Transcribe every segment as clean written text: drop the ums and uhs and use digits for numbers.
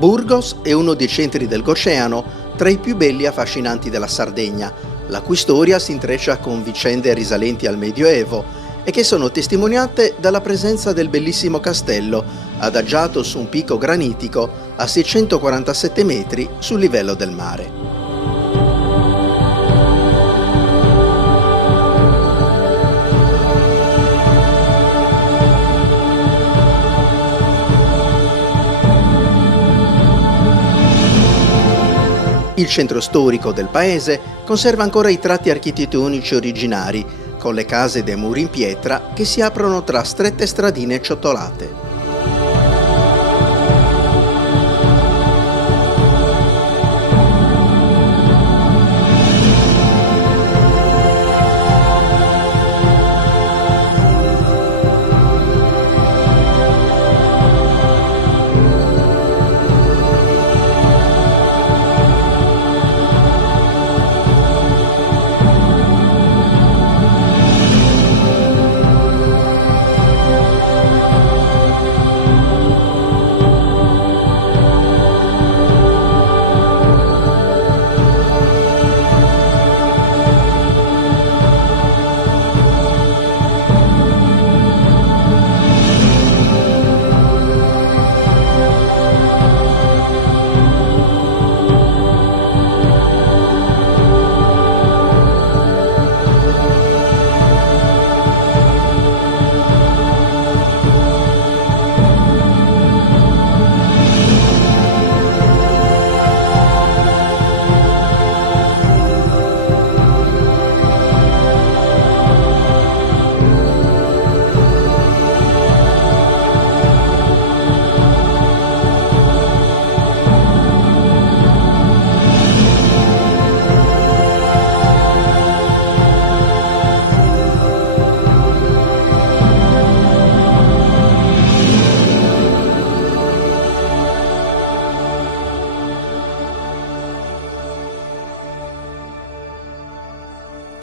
Burgos è uno dei centri del Goceano, tra i più belli e affascinanti della Sardegna, la cui storia si intreccia con vicende risalenti al Medioevo e che sono testimoniate dalla presenza del bellissimo castello, adagiato su un picco granitico a 647 metri sul livello del mare. Il centro storico del paese conserva ancora i tratti architettonici originari, con le case dei muri in pietra che si aprono tra strette stradine ciotolate.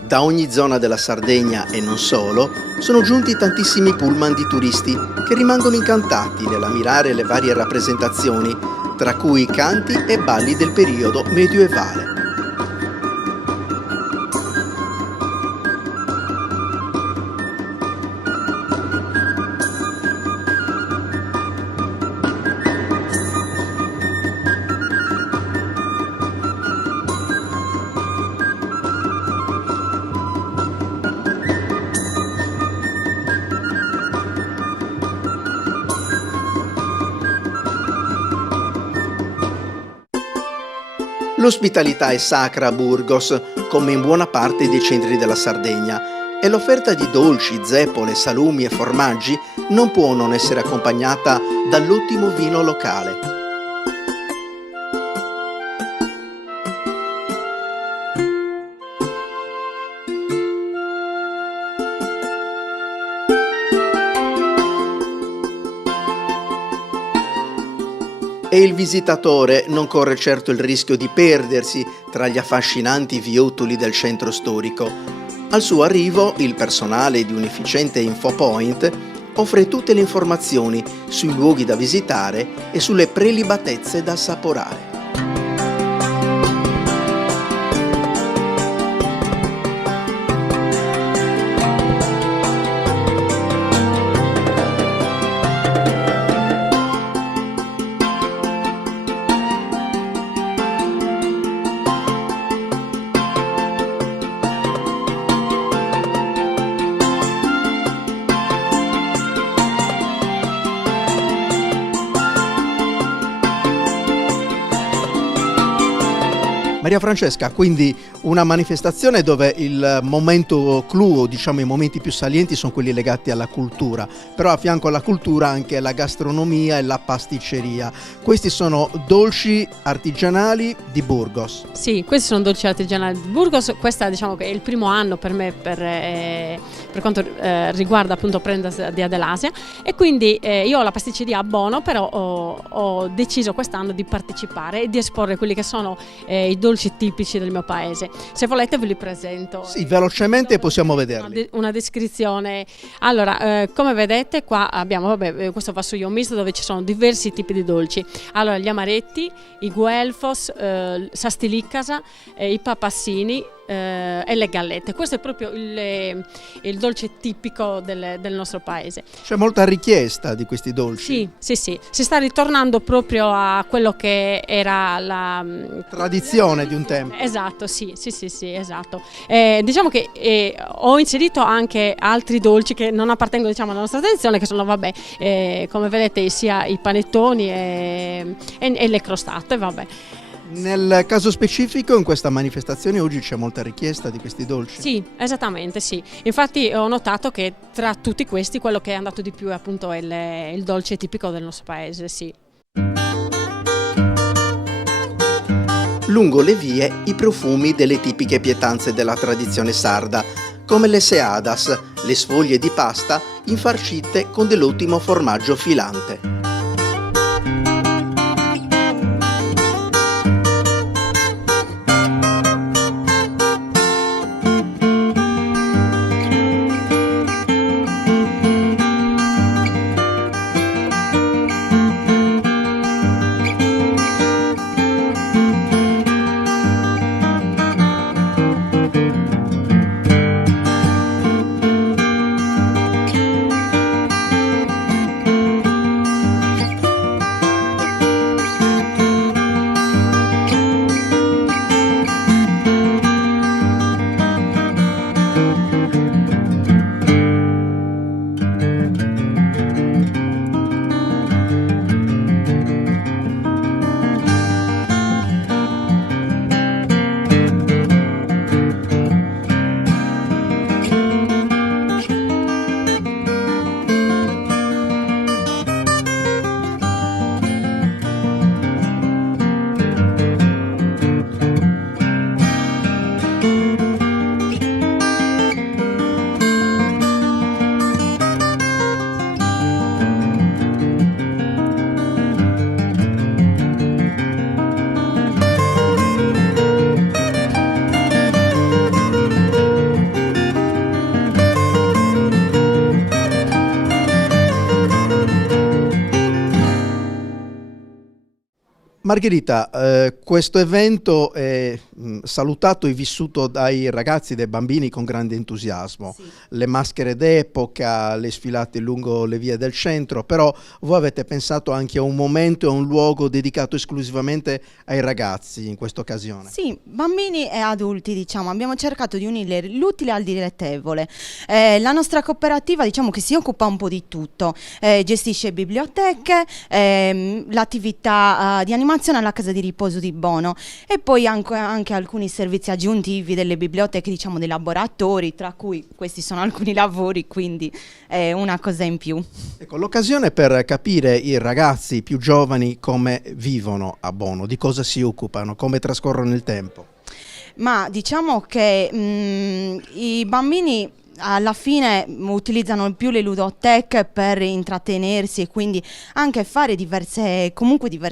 Da ogni zona della Sardegna e non solo, sono giunti tantissimi pullman di turisti che rimangono incantati nell'ammirare le varie rappresentazioni, tra cui canti e balli del periodo medioevale. L'ospitalità è sacra a Burgos, come in buona parte dei centri della Sardegna, e l'offerta di dolci, zeppole, salumi e formaggi non può non essere accompagnata dall'ottimo vino locale. E il visitatore non corre certo il rischio di perdersi tra gli affascinanti viottoli del centro storico. Al suo arrivo, il personale di un efficiente infopoint offre tutte le informazioni sui luoghi da visitare e sulle prelibatezze da assaporare. Maria Francesca, quindi una manifestazione dove il momento clou, diciamo i momenti più salienti, sono quelli legati alla cultura, però a fianco alla cultura anche la gastronomia e la pasticceria. Questi sono dolci artigianali di Burgos. Sì, questi sono dolci artigianali di Burgos. Questa diciamo che è il primo anno per me per quanto riguarda appunto Prendas di Adelasia, e quindi io ho la pasticceria a Bono, però ho deciso quest'anno di partecipare e di esporre quelli che sono i dolci tipici del mio paese. Se volete ve li presento. Sì, velocemente possiamo vederli. Una descrizione. Allora, come vedete qua abbiamo, questo vassoio misto dove ci sono diversi tipi di dolci. Allora, gli amaretti, i guelfos, sastiliccasa, i papassini e le gallette. Questo è proprio il dolce tipico del nostro paese. C'è molta richiesta di questi dolci. Sì, si sta ritornando proprio a quello che era la tradizione di un tempo. Esatto, sì, esatto. Diciamo che ho inserito anche altri dolci che non appartengono, diciamo, alla nostra tradizione, che sono, come vedete, sia i panettoni e le crostate, Nel caso specifico, in questa manifestazione oggi c'è molta richiesta di questi dolci? Sì, esattamente, sì. Infatti ho notato che tra tutti questi quello che è andato di più è appunto il dolce tipico del nostro paese, sì. Lungo le vie i profumi delle tipiche pietanze della tradizione sarda, come le seadas, le sfoglie di pasta infarcite con dell'ottimo formaggio filante. Margherita, questo evento è salutato e vissuto dai ragazzi, dai bambini con grande entusiasmo. Sì. Le maschere d'epoca, le sfilate lungo le vie del centro, però voi avete pensato anche a un momento e a un luogo dedicato esclusivamente ai ragazzi in questa occasione. Sì, bambini e adulti, diciamo, abbiamo cercato di unire l'utile al dilettevole. La nostra cooperativa, diciamo, che si occupa un po' di tutto, gestisce biblioteche, l'attività di animazione alla casa di riposo di Bono e poi anche alcuni servizi aggiuntivi delle biblioteche, diciamo, dei laboratori, tra cui questi sono alcuni lavori, quindi è una cosa in più. Ecco, l'occasione per capire i ragazzi più giovani come vivono a Bono, di cosa si occupano, come trascorrono il tempo. Ma diciamo che i bambini alla fine utilizzano più le ludoteche per intrattenersi e quindi anche fare diverse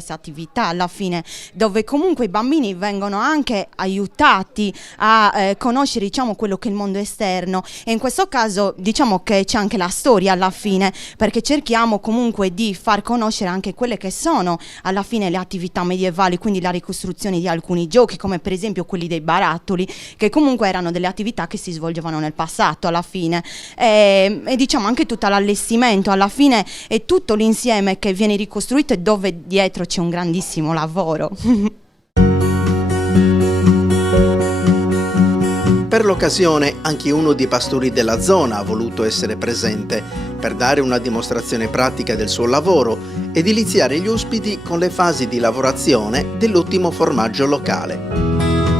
attività alla fine, dove comunque i bambini vengono anche aiutati a conoscere, diciamo, quello che è il mondo esterno, e in questo caso diciamo che c'è anche la storia alla fine, perché cerchiamo comunque di far conoscere anche quelle che sono alla fine le attività medievali, quindi la ricostruzione di alcuni giochi, come per esempio quelli dei barattoli, che comunque erano delle attività che si svolgevano nel passato alla fine, e diciamo anche tutto l'allestimento alla fine è tutto l'insieme che viene ricostruito e dove dietro c'è un grandissimo lavoro. Per l'occasione anche uno dei pastori della zona ha voluto essere presente per dare una dimostrazione pratica del suo lavoro ed iniziare gli ospiti con le fasi di lavorazione dell'ottimo formaggio locale.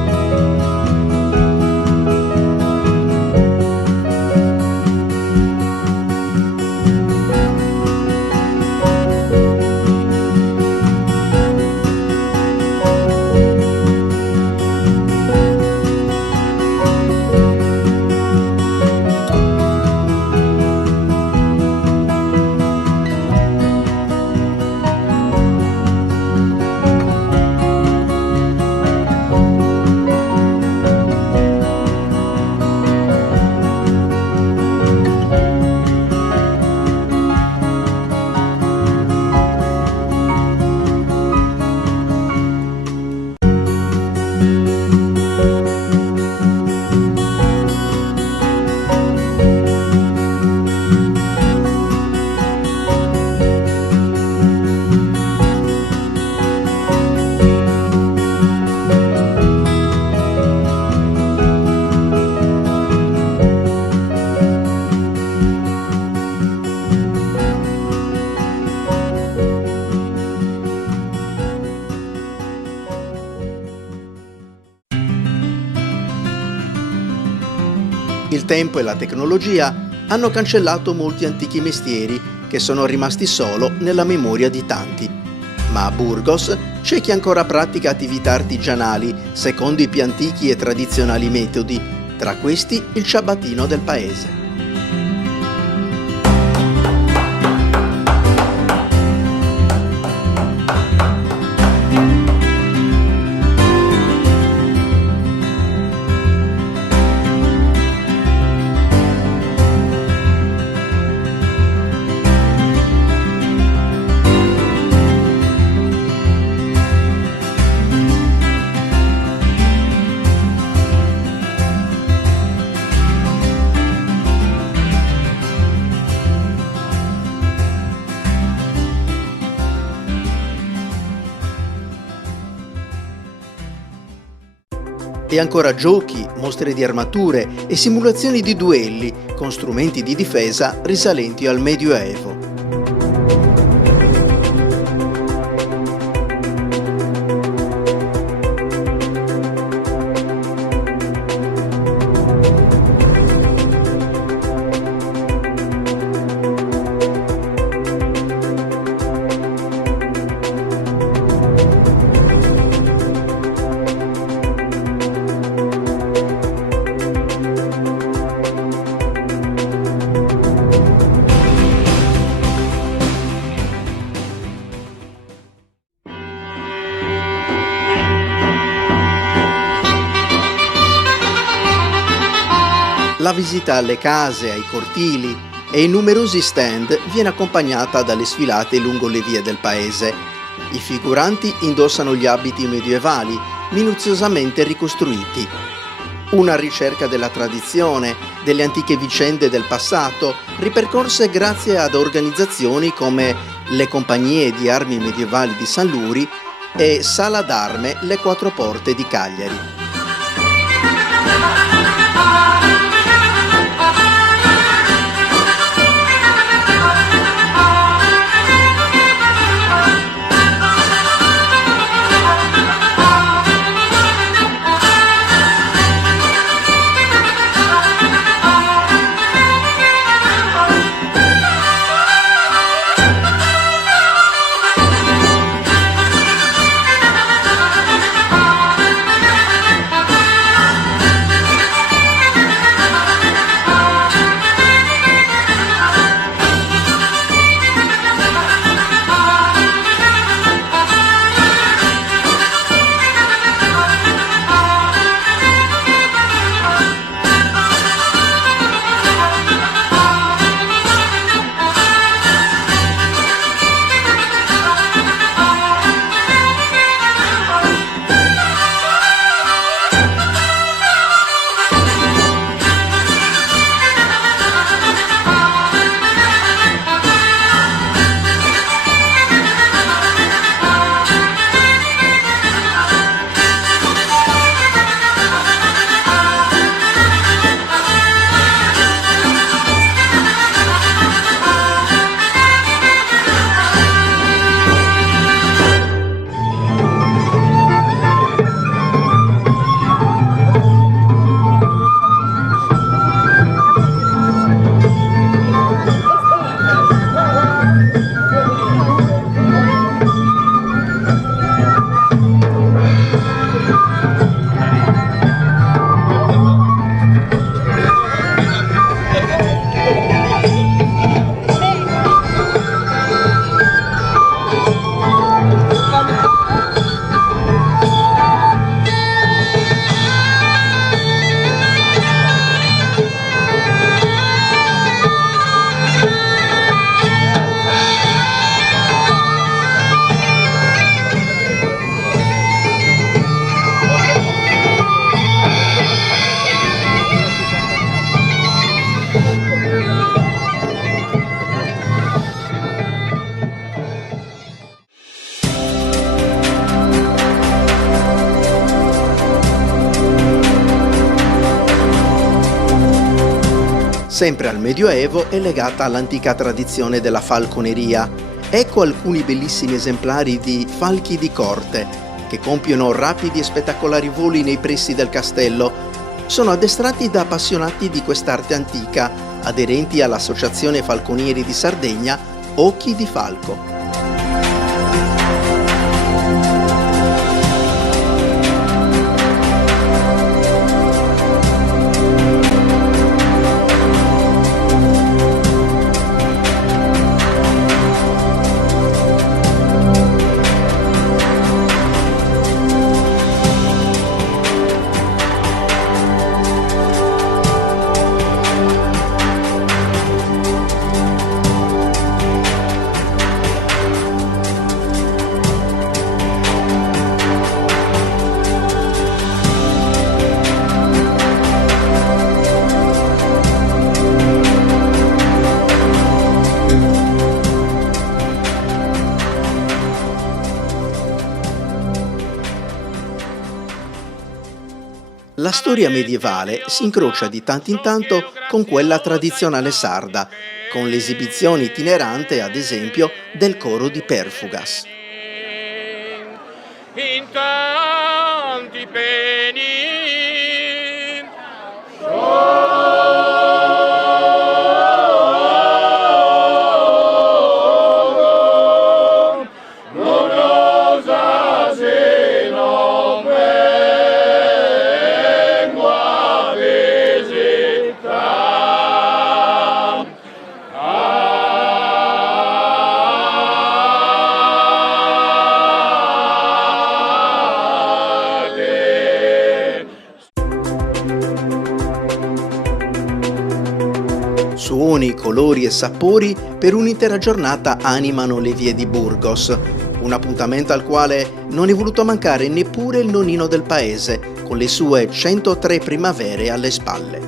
Il tempo e la tecnologia hanno cancellato molti antichi mestieri che sono rimasti solo nella memoria di tanti. Ma a Burgos c'è chi ancora pratica attività artigianali secondo i più antichi e tradizionali metodi, tra questi il ciabattino del paese. E ancora giochi, mostre di armature e simulazioni di duelli con strumenti di difesa risalenti al Medioevo. La visita alle case, ai cortili e ai numerosi stand viene accompagnata dalle sfilate lungo le vie del paese. I figuranti indossano gli abiti medievali, minuziosamente ricostruiti. Una ricerca della tradizione, delle antiche vicende del passato, ripercorse grazie ad organizzazioni come le Compagnie di Armi Medievali di San Luri e Sala d'Arme Le Quattro Porte di Cagliari. Sempre al Medioevo è legata all'antica tradizione della falconeria. Ecco alcuni bellissimi esemplari di falchi di corte che compiono rapidi e spettacolari voli nei pressi del castello sono addestrati da appassionati di quest'arte antica, aderenti all'Associazione Falconieri di Sardegna Occhi di Falco. La storia medievale si incrocia di tanto in tanto con quella tradizionale sarda, con l'esibizione itinerante, ad esempio, del coro di Perfugas. In tanti peni Suoni, colori e sapori per un'intera giornata animano le vie di Burgos, un appuntamento al quale non è voluto mancare neppure il nonnino del paese, con le sue 103 primavere alle spalle.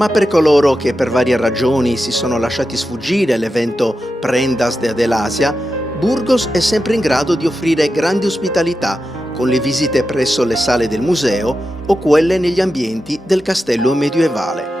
Ma per coloro che per varie ragioni si sono lasciati sfuggire l'evento Prendas de Adelasia, Burgos è sempre in grado di offrire grandi ospitalità con le visite presso le sale del museo o quelle negli ambienti del castello medievale.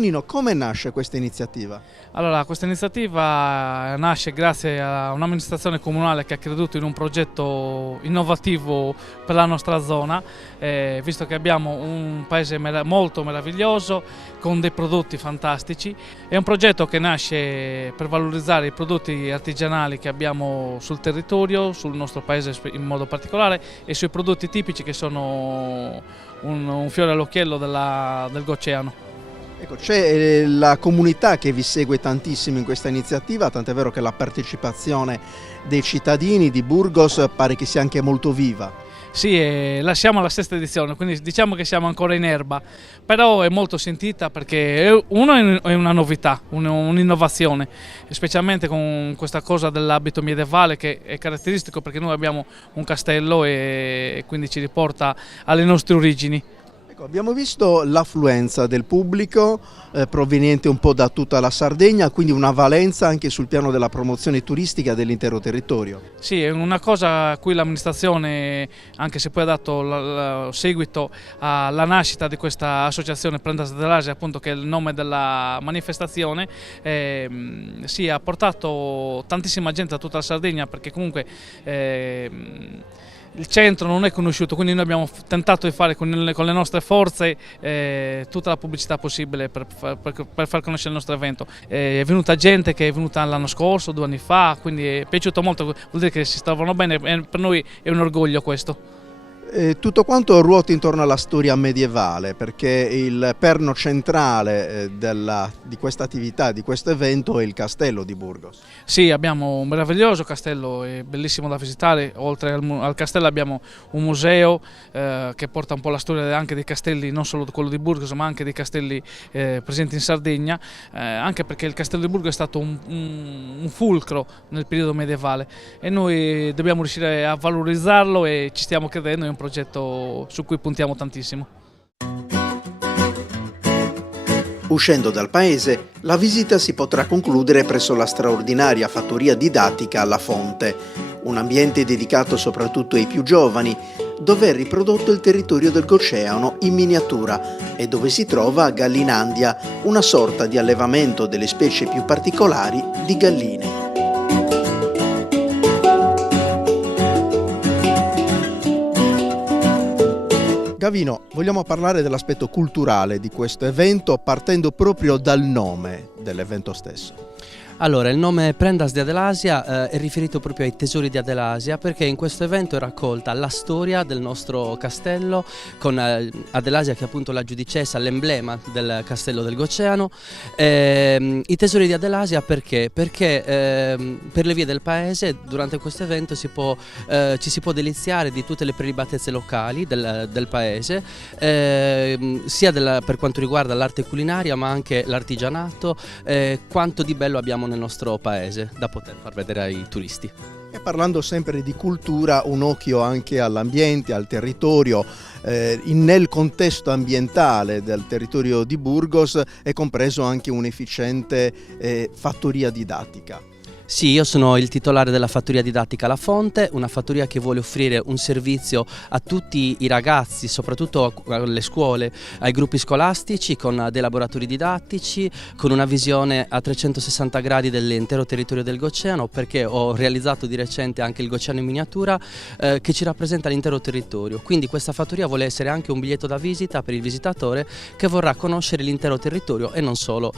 Antonino, come nasce questa iniziativa? Allora, questa iniziativa nasce grazie a un'amministrazione comunale che ha creduto in un progetto innovativo per la nostra zona, visto che abbiamo un paese molto meraviglioso con dei prodotti fantastici. È un progetto che nasce per valorizzare i prodotti artigianali che abbiamo sul territorio, sul nostro paese in modo particolare, e sui prodotti tipici che sono un fiore all'occhiello del Gocceano. Ecco, c'è la comunità che vi segue tantissimo in questa iniziativa, tant'è vero che la partecipazione dei cittadini di Burgos pare che sia anche molto viva. Sì, siamo alla sesta edizione, quindi diciamo che siamo ancora in erba, però è molto sentita perché è una novità, un'innovazione, specialmente con questa cosa dell'abito medievale che è caratteristico perché noi abbiamo un castello e quindi ci riporta alle nostre origini. Abbiamo visto l'affluenza del pubblico proveniente un po' da tutta la Sardegna, quindi una valenza anche sul piano della promozione turistica dell'intero territorio. Sì, è una cosa a cui l'amministrazione, anche se poi ha dato seguito alla nascita di questa associazione Prendas dell'Asia, appunto, che è il nome della manifestazione, ha portato tantissima gente da tutta la Sardegna, perché comunque il centro non è conosciuto, quindi noi abbiamo tentato di fare con le nostre forze tutta la pubblicità possibile per far conoscere il nostro evento. È venuta gente che è venuta l'anno scorso, 2 anni fa, quindi è piaciuto molto, vuol dire che si trovano bene, e per noi è un orgoglio questo. Tutto quanto ruota intorno alla storia medievale, perché il perno centrale di questa attività, di questo evento, è il castello di Burgos. Sì, abbiamo un meraviglioso castello, è bellissimo da visitare. Oltre al castello abbiamo un museo che porta un po' la storia anche dei castelli, non solo quello di Burgos, ma anche dei castelli presenti in Sardegna, anche perché il castello di Burgos è stato un fulcro nel periodo medievale e noi dobbiamo riuscire a valorizzarlo e ci stiamo credendo. È un progetto su cui puntiamo tantissimo. Uscendo dal paese, la visita si potrà concludere presso la straordinaria fattoria didattica La Fonte, un ambiente dedicato soprattutto ai più giovani, dove è riprodotto il territorio del Gocceano in miniatura e dove si trova Gallinandia, una sorta di allevamento delle specie più particolari di galline. Gavino, vogliamo parlare dell'aspetto culturale di questo evento partendo proprio dal nome dell'evento stesso. Allora, il nome Prendas di Adelasia è riferito proprio ai tesori di Adelasia, perché in questo evento è raccolta la storia del nostro castello, con Adelasia che è appunto la giudicessa, l'emblema del castello del Gocceano. I tesori di Adelasia perché? Perché per le vie del paese durante questo evento ci si può deliziare di tutte le prelibatezze locali del paese, sia per quanto riguarda l'arte culinaria ma anche l'artigianato, quanto di bello abbiamo nel nostro paese da poter far vedere ai turisti. E parlando sempre di cultura, un occhio anche all'ambiente, al territorio. Nel contesto ambientale del territorio di Burgos è compreso anche un'efficiente fattoria didattica. Sì, io sono il titolare della fattoria didattica La Fonte, una fattoria che vuole offrire un servizio a tutti i ragazzi, soprattutto alle scuole, ai gruppi scolastici, con dei laboratori didattici, con una visione a 360 gradi dell'intero territorio del Gocceano, perché ho realizzato di recente anche il Gocceano in miniatura che ci rappresenta l'intero territorio. Quindi questa fattoria vuole essere anche un biglietto da visita per il visitatore che vorrà conoscere l'intero territorio e non solo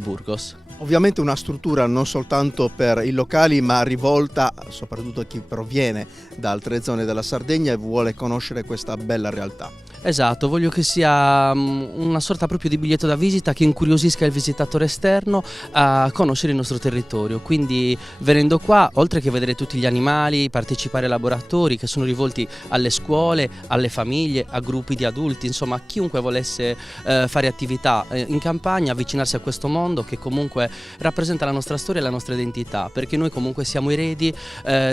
Burgos. Ovviamente una struttura non soltanto per i locali ma rivolta soprattutto a chi proviene da altre zone della Sardegna e vuole conoscere questa bella realtà. Esatto, voglio che sia una sorta proprio di biglietto da visita che incuriosisca il visitatore esterno a conoscere il nostro territorio. Quindi venendo qua, oltre che vedere tutti gli animali, partecipare ai laboratori che sono rivolti alle scuole, alle famiglie, a gruppi di adulti, insomma a chiunque volesse fare attività in campagna, avvicinarsi a questo mondo che comunque rappresenta la nostra storia e la nostra identità, perché noi comunque siamo eredi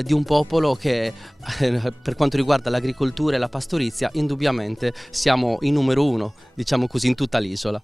di un popolo che per quanto riguarda l'agricoltura e la pastorizia indubbiamente siamo i numero 1, diciamo così, in tutta l'isola.